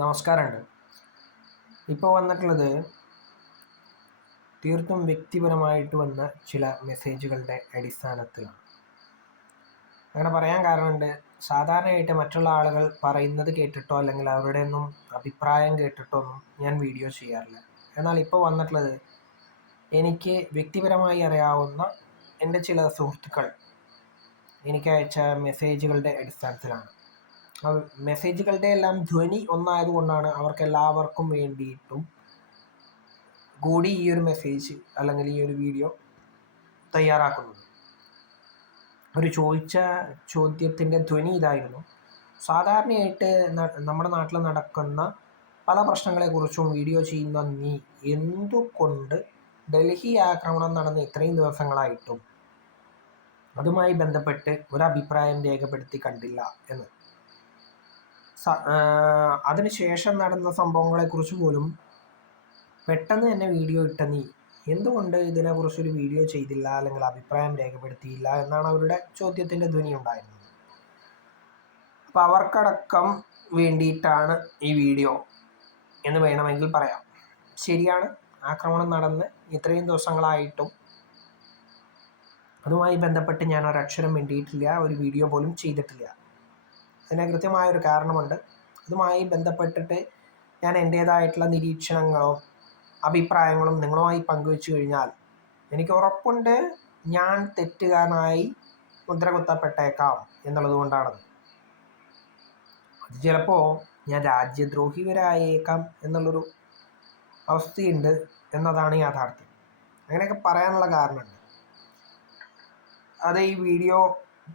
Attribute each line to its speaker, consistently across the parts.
Speaker 1: നമസ്കാരമുണ്ട്. ഇപ്പോൾ വന്നിട്ടുള്ളത് തീർത്തും വ്യക്തിപരമായിട്ട് വന്ന ചില മെസ്സേജുകളുടെ അടിസ്ഥാനത്തിലാണ്. അങ്ങനെ പറയാൻ കാരണമുണ്ട് സാധാരണയായിട്ട് മറ്റുള്ള ആളുകൾ പറയുന്നത് കേട്ടിട്ടോ അല്ലെങ്കിൽ അവരുടെ ഒന്നും അഭിപ്രായം കേട്ടിട്ടോ ഒന്നും ഞാൻ വീഡിയോ ചെയ്യാറില്ല. എന്നാൽ ഇപ്പോൾ വന്നിട്ടുള്ളത് എനിക്ക് വ്യക്തിപരമായി അറിയാവുന്ന എന്റെ ചില സുഹൃത്തുക്കൾ എനിക്ക് അയച്ച മെസ്സേജുകളുടെ അടിസ്ഥാനത്തിലാണ്. മെസ്സേജുകളുടെ എല്ലാം ധ്വനി ഒന്നായതുകൊണ്ടാണ് അവർക്ക് എല്ലാവർക്കും വേണ്ടിയിട്ടും കൂടി ഈ ഒരു മെസ്സേജ് അല്ലെങ്കിൽ ഈ ഒരു വീഡിയോ തയ്യാറാക്കുന്നത്. ഒരു ചോദിച്ച ചോദ്യത്തിന്റെ ധ്വനി ഇതായിരുന്നു. സാധാരണയായിട്ട് നമ്മുടെ നാട്ടിൽ നടക്കുന്ന പല പ്രശ്നങ്ങളെക്കുറിച്ചും വീഡിയോ ചെയ്യുന്ന നീ എന്തുകൊണ്ട് ഡൽഹി ആക്രമണം നടന്ന ഇത്രയും ദിവസങ്ങളായിട്ടും അതുമായി ബന്ധപ്പെട്ട് ഒരു അഭിപ്രായം രേഖപ്പെടുത്തി കണ്ടില്ല എന്ന്. അതിനുശേഷം നടന്ന സംഭവങ്ങളെക്കുറിച്ച് പോലും പെട്ടെന്ന് തന്നെ വീഡിയോ ഇട്ട നീ. എന്തുകൊണ്ട് ഇതിനെക്കുറിച്ചൊരു വീഡിയോ ചെയ്തില്ല അല്ലെങ്കിൽ അഭിപ്രായം രേഖപ്പെടുത്തിയില്ല എന്നാണ് അവരുടെ ചോദ്യത്തിന്റെ ധ്വനി ഉണ്ടായിരുന്നത്. അപ്പോൾ അവർക്കടക്കം വേണ്ടിയിട്ടാണ് ഈ വീഡിയോ എന്ന് വേണമെങ്കിൽ പറയാം. ശരിയാണ് ആക്രമണം നടന്ന് ഇത്രയും ദിവസങ്ങളായിട്ടും അതുമായി ബന്ധപ്പെട്ട് ഞാൻ ഒരക്ഷരം വേണ്ടിയിട്ടില്ല ഒരു വീഡിയോ പോലും ചെയ്തിട്ടില്ല. അതിന് കൃത്യമായൊരു കാരണമുണ്ട്. അതുമായി ബന്ധപ്പെട്ടിട്ട് ഞാൻ എന്റേതായിട്ടുള്ള നിരീക്ഷണങ്ങളും അഭിപ്രായങ്ങളും നിങ്ങളുമായി പങ്കുവെച്ചു കഴിഞ്ഞാൽ എനിക്ക് ഉറപ്പുണ്ട് ഞാൻ തെറ്റുകാരനായി മുദ്ര കുത്തപ്പെട്ടേക്കാം എന്നുള്ളത് കൊണ്ടാണത് അത് ചിലപ്പോൾ ഞാൻ രാജ്യദ്രോഹി വരെ ആയേക്കാം എന്നുള്ളൊരു അവസ്ഥയുണ്ട് എന്നതാണ് യാഥാർത്ഥ്യം. അങ്ങനെയൊക്കെ പറയാനുള്ള കാരണമുണ്ട്. അത് ഈ വീഡിയോ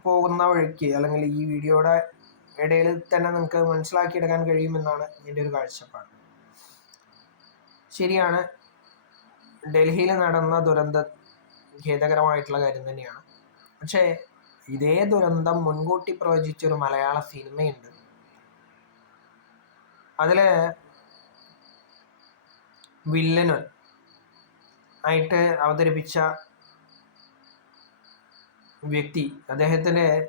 Speaker 1: പോകുന്ന വഴിക്ക് അല്ലെങ്കിൽ ഈ വീഡിയോയുടെ ഇടയിൽ തന്നെ നമുക്ക് മനസ്സിലാക്കിയെടുക്കാൻ കഴിയുമെന്നാണ് എന്റെ ഒരു കാഴ്ചപ്പാട്. ശരിയാണ് ഡൽഹിയിൽ നടന്ന ദുരന്ത ഖേദകരമായിട്ടുള്ള കാര്യം തന്നെയാണ്. പക്ഷേ ഇതേ ദുരന്തം മുൻകൂട്ടി പ്രവചിച്ചൊരു മലയാള സിനിമയുണ്ട്. അതിൽ വില്ലന് ആയിട്ട് അവതരിപ്പിച്ച വ്യക്തി അദ്ദേഹത്തിന്റെ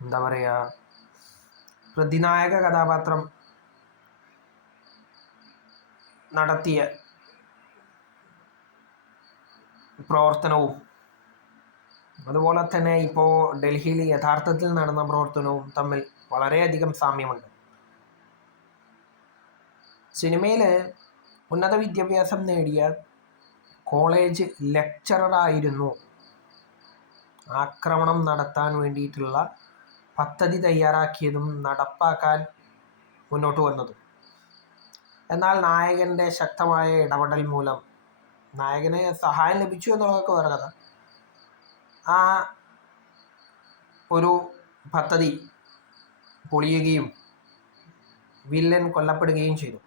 Speaker 1: എന്താ പറയുക പ്രതിനായക കഥാപാത്രം നടത്തിയ പ്രവർത്തനവും അതുപോലെ തന്നെ ഇപ്പോൾ ഡൽഹിയിൽ യഥാർത്ഥത്തിൽ നടന്ന പ്രവർത്തനവും തമ്മിൽ വളരെയധികം സാമ്യമുണ്ട്. സിനിമയിൽ ഉന്നത വിദ്യാഭ്യാസം നേടിയ കോളേജ് ലെക്ചററായിരുന്നു ആക്രമണം നടത്താൻ വേണ്ടിയിട്ടുള്ള പദ്ധതി തയ്യാറാക്കിയതും നടപ്പാക്കാൻ മുന്നോട്ട് വന്നതും. എന്നാൽ നായകന്റെ ശക്തമായ ഇടപെടൽ മൂലം നായകന് സഹായം ലഭിച്ചു എന്നുള്ളതൊക്കെ വേറെ കഥ. ആ ഒരു പദ്ധതി പൊളിയുകയും വില്ലൻ കൊല്ലപ്പെടുകയും ചെയ്തു.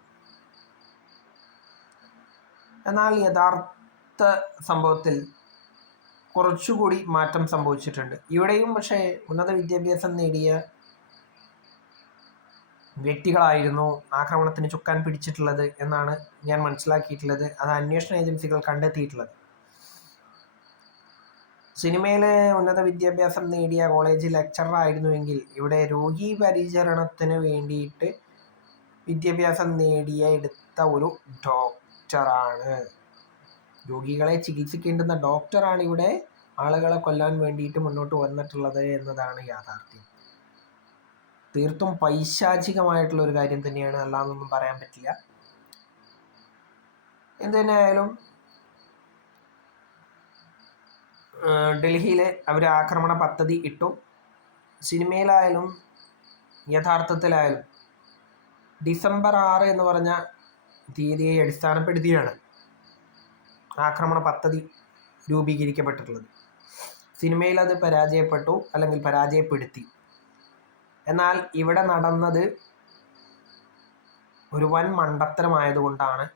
Speaker 1: എന്നാൽ യഥാർത്ഥ സംഭവത്തിൽ കുറച്ചുകൂടി മാറ്റം സംഭവിച്ചിട്ടുണ്ട്. ഇവിടെയും പക്ഷേ ഉന്നത വിദ്യാഭ്യാസം നേടിയ വ്യക്തികളായിരുന്നു ആക്രമണത്തിന് ചുക്കാൻ പിടിച്ചിട്ടുള്ളത് എന്നാണ് ഞാൻ മനസ്സിലാക്കിയിട്ടുള്ളത്. അത് അന്വേഷണ ഏജൻസികൾ കണ്ടെത്തിയിട്ടുള്ളത്. സിനിമയിലെ ഉന്നത വിദ്യാഭ്യാസം നേടിയ കോളേജ് ലെക്ചറർ ആയിരുന്നുവെങ്കിൽ ഇവിടെ രോഗി പരിചരണത്തിന് വേണ്ടിയിട്ട് വിദ്യാഭ്യാസം നേടിയ എടുത്ത ഒരു ഡോക്ടറാണ്. രോഗികളെ ചികിത്സിക്കേണ്ടുന്ന ഡോക്ടറാണ് ഇവിടെ ആളുകളെ കൊല്ലാൻ വേണ്ടിയിട്ട് മുന്നോട്ട് വന്നിട്ടുള്ളത് എന്നതാണ് യാഥാർത്ഥ്യം. തീർത്തും പൈശാചികമായിട്ടുള്ള ഒരു കാര്യം തന്നെയാണ്. അല്ലാന്നൊന്നും പറയാൻ പറ്റില്ല. എന്ത് ആയാലും ഡൽഹിയിലെ അവർ ആക്രമണ പദ്ധതി ഇട്ടു. സിനിമയിലായാലും യഥാർത്ഥത്തിലായാലും ഡിസംബർ ആറ് എന്ന് പറഞ്ഞ തീയതിയെ അടിസ്ഥാനപ്പെടുത്തിയാണ്. ആക്രമണ പദ്ധതി രൂപീകരിക്കപ്പെട്ടിട്ടുള്ളത്. സിനിമയിൽ അത് പരാജയപ്പെട്ടു അല്ലെങ്കിൽ പരാജയപ്പെടുത്തി. എന്നാൽ ഇവിടെ നടന്നത് ഒരു വൻ മണ്ടത്തരമായതുകൊണ്ടാണ്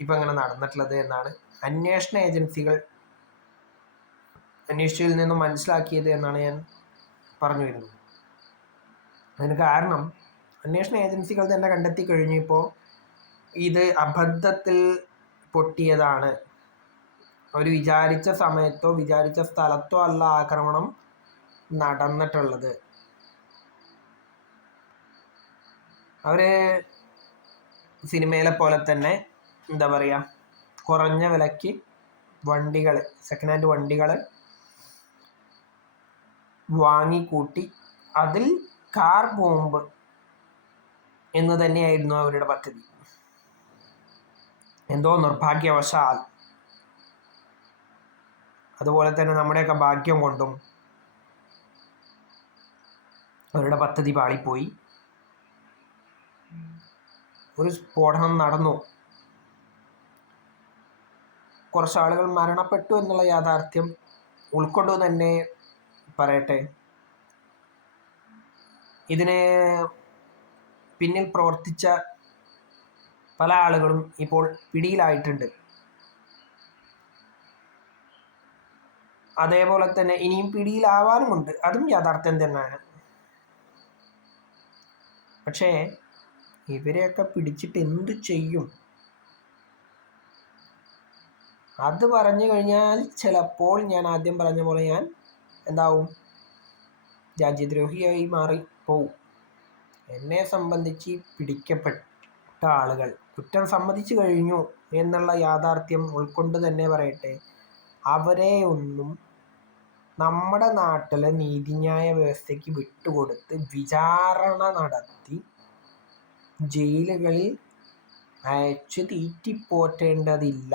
Speaker 1: ഇപ്പം ഇങ്ങനെ നടന്നിട്ടുള്ളത് എന്നാണ് അന്വേഷണ ഏജൻസികൾ അന്വേഷിച്ചതിൽ നിന്നും മനസ്സിലാക്കിയത് എന്നാണ് ഞാൻ പറഞ്ഞു വരുന്നത്. അതിന് കാരണം അന്വേഷണ ഏജൻസികൾ തന്നെ കണ്ടെത്തി കഴിഞ്ഞു ഇപ്പോൾ ഇത് അബദ്ധത്തിൽ പൊട്ടിയതാണ്. അവർ വിചാരിച്ച സമയത്തോ വിചാരിച്ച സ്ഥലത്തോ അല്ല ആക്രമണം നടന്നിട്ടുള്ളത്. അവർ സിനിമയിലെ പോലെ തന്നെ എന്താ പറയുക കുറഞ്ഞ വിലയ്ക്ക് വണ്ടികൾ സെക്കൻഡ് ഹാൻഡ് വണ്ടികൾ വാങ്ങിക്കൂട്ടി. അതിൽ കാർ ബോംബ് എന്ന് തന്നെയായിരുന്നു അവരുടെ പദ്ധതി. എന്തോ നിർഭാഗ്യവശാൽ അതുപോലെ തന്നെ നമ്മുടെയൊക്കെ ഭാഗ്യം കൊണ്ടും അവരുടെ പദ്ധതി പാളിപ്പോയി. ഒരു സ്ഫോടനം നടന്നു. കുറച്ച് ആളുകൾ മരണപ്പെട്ടു എന്നുള്ള യാഥാർത്ഥ്യം ഉൾക്കൊണ്ടു തന്നെ പറയട്ടെ. ഇതിനെ പിന്നിൽ പ്രവർത്തിച്ച പല ആളുകളും ഇപ്പോൾ പിടിയിലായിട്ടുണ്ട്. അതേപോലെ തന്നെ ഇനിയും പിടിയിലാവാനുമുണ്ട്. അതും യാഥാർത്ഥ്യം തന്നെയാണ്. പക്ഷേ ഇവരെയൊക്കെ പിടിച്ചിട്ട് എന്ത് ചെയ്യും? അത് പറഞ്ഞു കഴിഞ്ഞാൽ ചിലപ്പോൾ ഞാൻ ആദ്യം പറഞ്ഞ പോലെ ഞാൻ എന്താവും? രാജ്യദ്രോഹിയായി മാറി പോവും. എന്നെ സംബന്ധിച്ച് പിടിക്കപ്പെട്ട. ആളുകൾ. കുറ്റം സമ്മതിച്ചു കഴിഞ്ഞു എന്നുള്ള യാഥാർത്ഥ്യം ഉൾക്കൊണ്ട് തന്നെ പറയട്ടെ. അവരെ ഒന്നും നമ്മുടെ നാട്ടിലെ നീതിന്യായ വ്യവസ്ഥയ്ക്ക് വിട്ടുകൊടുത്ത് വിചാരണ നടത്തി ജയിലുകളിൽ അയച്ചു തീറ്റിപ്പോറ്റേണ്ടതില്ല.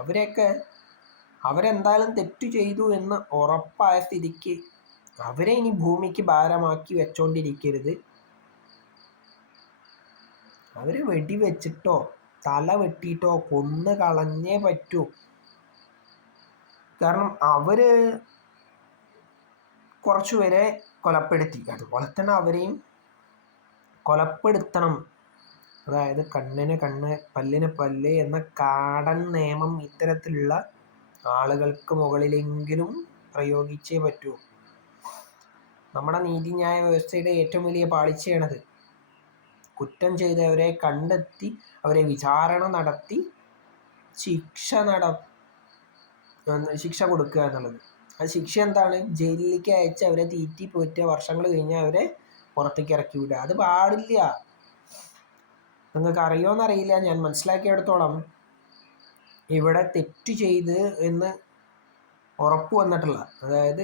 Speaker 1: അവരെയൊക്കെ അവരെന്തായാലും തെറ്റു ചെയ്തു എന്ന് ഉറപ്പായ സ്ഥിതിക്ക് അവരെ ഇനി ഭൂമിക്ക് ഭാരമാക്കി വെച്ചോണ്ടിരിക്കരുത്. അവരെ വെടിവെച്ചിട്ടോ തല വെട്ടിയിട്ടോ കൊന്നു കളഞ്ഞേ പറ്റൂ. കാരണം അവർ കുറച്ചുപേരെ കൊലപ്പെടുത്തി. അതുപോലെ തന്നെ അവരെയും കൊലപ്പെടുത്തണം. അതായത് കണ്ണിന് കണ്ണ് പല്ലിന് പല്ല് എന്ന കാടൻ നിയമം ഇത്തരത്തിലുള്ള ആളുകൾക്ക് മുകളിലെങ്കിലും പ്രയോഗിച്ചേ പറ്റൂ. നമ്മുടെ നീതിന്യായ വ്യവസ്ഥയുടെ ഏറ്റവും വലിയ പാളിച്ചയാണത്. കുറ്റം ചെയ്തവരെ കണ്ടെത്തി അവരെ വിചാരണ നടത്തി ശിക്ഷ നട ശിക്ഷ കൊടുക്കുക എന്നുള്ളത്. ആ ശിക്ഷ എന്താണ്? ജയിലിലേക്ക് അയച്ച് അവരെ തീറ്റി പോറ്റ വർഷങ്ങൾ കഴിഞ്ഞ് അവരെ പുറത്തേക്ക് ഇറക്കി വിടുക. അത് പാടില്ല. നിങ്ങൾക്ക് അറിയില്ല ഞാൻ മനസ്സിലാക്കിയെടുത്തോളം ഇവിടെ തെറ്റ് ചെയ്ത് എന്ന് ഉറപ്പ് വന്നിട്ടുള്ള അതായത്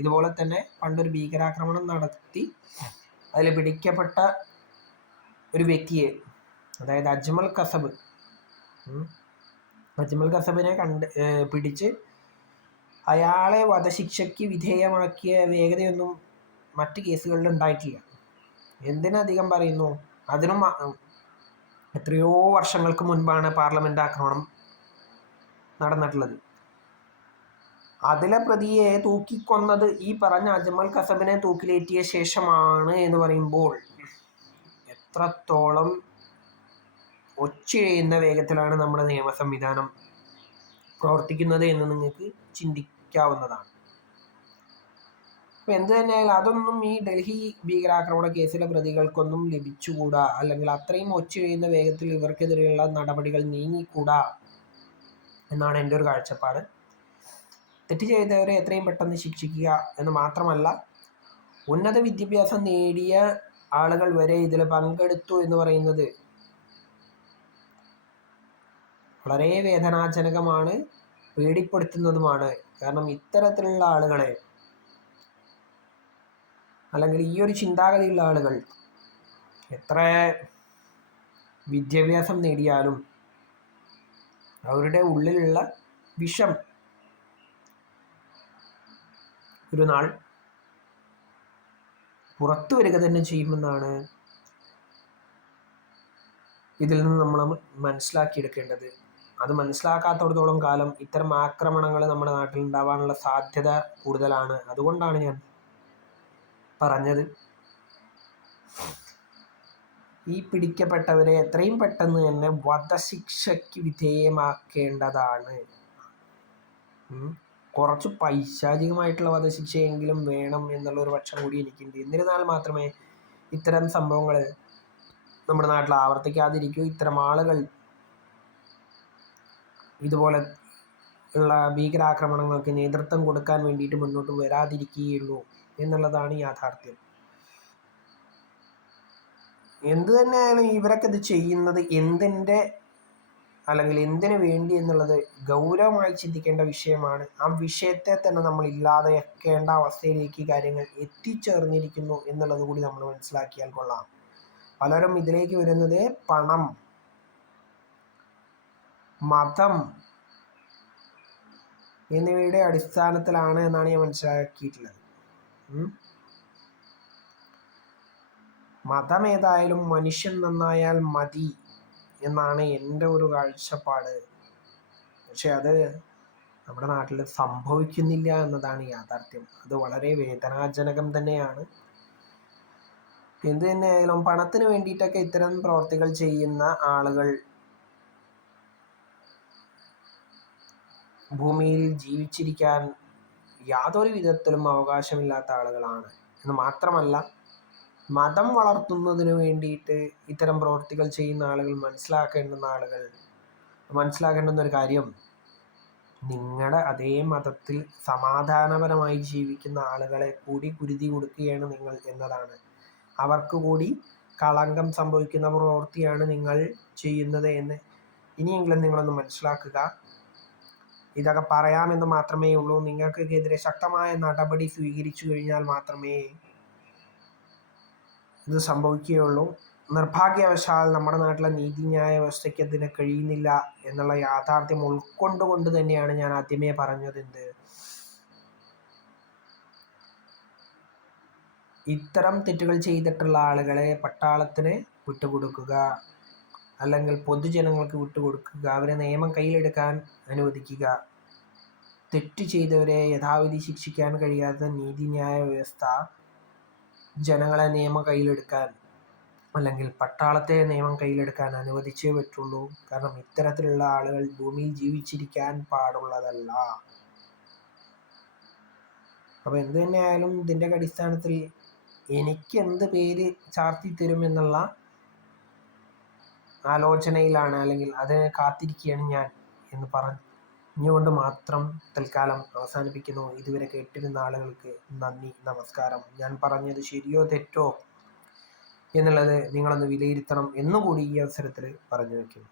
Speaker 1: ഇതുപോലെ തന്നെ പണ്ടൊരു ഭീകരാക്രമണം നടത്തി അതിൽ പിടിക്കപ്പെട്ട ഒരു വ്യക്തിയെ അതായത് അജ്മൽ കസബ് അജ്മൽ കസബിനെ കണ്ട് പിടിച്ച് അയാളെ വധശിക്ഷയ്ക്ക് വിധേയമാക്കിയ വേഗതയൊന്നും മറ്റ് കേസുകളിൽ ഉണ്ടായിട്ടില്ല. എന്തിനധികം പറയുന്നു? അതിനും എത്രയോ വർഷങ്ങൾക്ക് മുൻപാണ് പാർലമെന്റ് ആക്രമണം നടന്നിട്ടുള്ളത്. അതിലെ പ്രതിയെ തൂക്കിക്കൊന്നത് ഈ പറഞ്ഞ അജ്മൽ കസബിനെ തൂക്കിലേറ്റിയ ശേഷമാണ് എന്ന് പറയുമ്പോൾ എത്രത്തോളം ഒച്ചയെഴുന്ന വേഗത്തിലാണ് നമ്മുടെ നിയമ സംവിധാനം പ്രവർത്തിക്കുന്നത് എന്ന് നിങ്ങൾക്ക് ചിന്തിക്കാവുന്നതാണ്. അപ്പം എന്ത് തന്നെയായാലും അതൊന്നും ഈ ഡൽഹി ഭീകരാക്രമണ കേസിലെ പ്രതികൾക്കൊന്നും ലഭിച്ചുകൂടാ? അല്ലെങ്കിൽ അത്രയും ഒച്ച ചെയ്യുന്ന വേഗത്തിൽ ഇവർക്കെതിരെയുള്ള നടപടികൾ നീങ്ങിക്കൂടാ? എന്നാണ് എന്റെ ഒരു കാഴ്ചപ്പാട്. തെറ്റ് ചെയ്തവരെ എത്രയും പെട്ടെന്ന് ശിക്ഷിക്കുക എന്ന് മാത്രമല്ല ഉന്നത വിദ്യാഭ്യാസം നേടിയ ആളുകൾ വരെ ഇതിൽ പങ്കെടുത്തു എന്ന് പറയുന്നത് വളരെ വേദനാജനകമാണ് പേടിപ്പെടുത്തുന്നതുമാണ്. കാരണം ഇത്തരത്തിലുള്ള ആളുകളെ അല്ലെങ്കിൽ ഈ ഒരു ചിന്താഗതിയുള്ള ആളുകൾ എത്ര വിദ്യാഭ്യാസം നേടിയാലും അവരുടെ ഉള്ളിലുള്ള വിഷം ഒരു നാൾ പുറത്തു വരിക തന്നെ ചെയ്യുമെന്നാണ് ഇതിൽ നിന്ന് നമ്മൾ മനസ്സിലാക്കിയെടുക്കേണ്ടത്. അത് മനസ്സിലാക്കാത്തടത്തോളം കാലം ഇത്തരം ആക്രമണങ്ങൾ നമ്മുടെ നാട്ടിൽ ഉണ്ടാവാനുള്ള സാധ്യത കൂടുതലാണ്. അതുകൊണ്ടാണ് ഞാൻ പറഞ്ഞത് ഈ പിടിക്കപ്പെട്ടവരെ എത്രയും പെട്ടെന്ന് തന്നെ വധശിക്ഷയ്ക്ക് വിധേയമാക്കേണ്ടതാണ്. കുറച്ച് പൈശാചികമായിട്ടുള്ള വധശിക്ഷയെങ്കിലും വേണം എന്നുള്ള ഒരു പക്ഷം കൂടി എനിക്കുണ്ട്. എന്നിരുന്നാൽ മാത്രമേ ഇത്തരം സംഭവങ്ങൾ നമ്മുടെ നാട്ടിൽ ആവർത്തിക്കാതിരിക്കൂ. ഇത്തരം ആളുകൾ ഇതുപോലെ ഉള്ള ഭീകരാക്രമണങ്ങൾക്ക് നേതൃത്വം കൊടുക്കാൻ വേണ്ടിയിട്ട് മുന്നോട്ട് വരാതിരിക്കുകയുള്ളൂ എന്നുള്ളതാണ് യാഥാർത്ഥ്യം. എന്ത് തന്നെയാണ് ഇവരൊക്കെ ഇത് ചെയ്യുന്നത് എന്തിന്റെ അല്ലെങ്കിൽ എന്തിനു വേണ്ടി എന്നുള്ളത് ഗൗരവമായി ചിന്തിക്കേണ്ട വിഷയമാണ്. ആ വിഷയത്തെ തന്നെ നമ്മൾ ഇല്ലാതെയാക്കേണ്ട അവസ്ഥയിലേക്ക് കാര്യങ്ങൾ എത്തിച്ചേർന്നിരിക്കുന്നു എന്നുള്ളത് കൂടി നമ്മൾ മനസ്സിലാക്കിയാൽ കൊള്ളാം. പലരും ഇതിലേക്ക് വരുന്നത് പണം മതം എന്നിവയുടെ അടിസ്ഥാനത്തിലാണ് എന്നാണ് ഞാൻ മനസ്സിലാക്കിയിട്ടുള്ളത്. മതം ഏതായാലും മനുഷ്യൻ നന്നായാൽ മതി. എന്നാണ് എന്റെ ഒരു കാഴ്ചപ്പാട്. പക്ഷെ അത് നമ്മുടെ നാട്ടിൽ സംഭവിക്കുന്നില്ല എന്നതാണ് യാഥാർത്ഥ്യം. അത് വളരെ വേദനാജനകം തന്നെയാണ്. എന്ത് തന്നെയായാലും പണത്തിന് വേണ്ടിയിട്ടൊക്കെ ഇത്തരം പ്രവർത്തികൾ ചെയ്യുന്ന ആളുകൾ ഭൂമിയിൽ ജീവിച്ചിരിക്കാൻ യാതൊരു വിധത്തിലും അവകാശമില്ലാത്ത ആളുകളാണ്. എന്ന് മാത്രമല്ല മതം വളർത്തുന്നതിന് വേണ്ടിയിട്ട് ഇത്തരം പ്രവൃത്തികൾ ചെയ്യുന്ന ആളുകൾ മനസ്സിലാക്കേണ്ടുന്ന ആളുകൾ. മനസ്സിലാക്കേണ്ടുന്ന ഒരു കാര്യം നിങ്ങളുടെ അതേ മതത്തിൽ സമാധാനപരമായി ജീവിക്കുന്ന ആളുകളെ കൂടി കുരുതി കൊടുക്കുകയാണ് നിങ്ങൾ എന്നതാണ്. അവർക്ക് കൂടി കളങ്കം സംഭവിക്കുന്ന പ്രവൃത്തിയാണ് നിങ്ങൾ ചെയ്യുന്നത് എന്ന് ഇനിയെങ്കിലും നിങ്ങളൊന്ന് മനസ്സിലാക്കുക. ഇതൊക്കെ പറയാമെന്ന് മാത്രമേ ഉള്ളൂ നിങ്ങൾക്കെതിരെ ശക്തമായ നടപടി സ്വീകരിച്ചു കഴിഞ്ഞാൽ മാത്രമേ ഇത് സംഭവിക്കുകയുള്ളൂ. നിർഭാഗ്യവശാൽ നമ്മുടെ നാട്ടിലെ നീതിന്യായ വ്യവസ്ഥയ്ക്ക് അതിന് കഴിയുന്നില്ല എന്നുള്ള യാഥാർത്ഥ്യം ഉൾക്കൊണ്ടുകൊണ്ട് തന്നെയാണ് ഞാൻ ആദ്യമേ പറഞ്ഞത് എന്ത്. ഇത്തരം തെറ്റുകൾ ചെയ്തിട്ടുള്ള ആളുകളെ പട്ടാളത്തിന് വിട്ടുകൊടുക്കുക അല്ലെങ്കിൽ പൊതുജനങ്ങൾക്ക് വിട്ടുകൊടുക്കുക അവരെ നിയമം കയ്യിലെടുക്കാൻ അനുവദിക്കുക. തെറ്റ് ചെയ്തവരെ യഥാവിധി ശിക്ഷിക്കാൻ കഴിയാത്ത നീതിന്യായ വ്യവസ്ഥ ജനങ്ങളെ നിയമം കയ്യിലെടുക്കാൻ അല്ലെങ്കിൽ പട്ടാളത്തെ നിയമം കയ്യിലെടുക്കാൻ അനുവദിച്ചേ പറ്റുള്ളൂ. കാരണം ഇത്തരത്തിലുള്ള ആളുകൾ ഭൂമിയിൽ ജീവിച്ചിരിക്കാൻ പാടുള്ളതല്ല. അപ്പോൾ എന്ത് തന്നെയായാലും ഇതിന്റെ അടിസ്ഥാനത്തിൽ എനിക്ക് എന്ത് പേര് ചാർത്തി തരുമെന്നുള്ള ആലോചനയിലാണ് അല്ലെങ്കിൽ അതിനെ കാത്തിരിക്കുകയാണ് ഞാൻ എന്ന് പറഞ്ഞുകൊണ്ട് മാത്രം തൽക്കാലം അവസാനിപ്പിക്കുന്നു. ഇതുവരെ കേട്ടിരുന്ന ആളുകൾക്ക് നന്ദി നമസ്കാരം. ഞാൻ പറഞ്ഞത് ശരിയോ തെറ്റോ എന്നുള്ളത് നിങ്ങളൊന്ന് വിലയിരുത്തണം എന്നുകൂടി ഈ അവസരത്തിൽ പറഞ്ഞു വയ്ക്കുന്നു.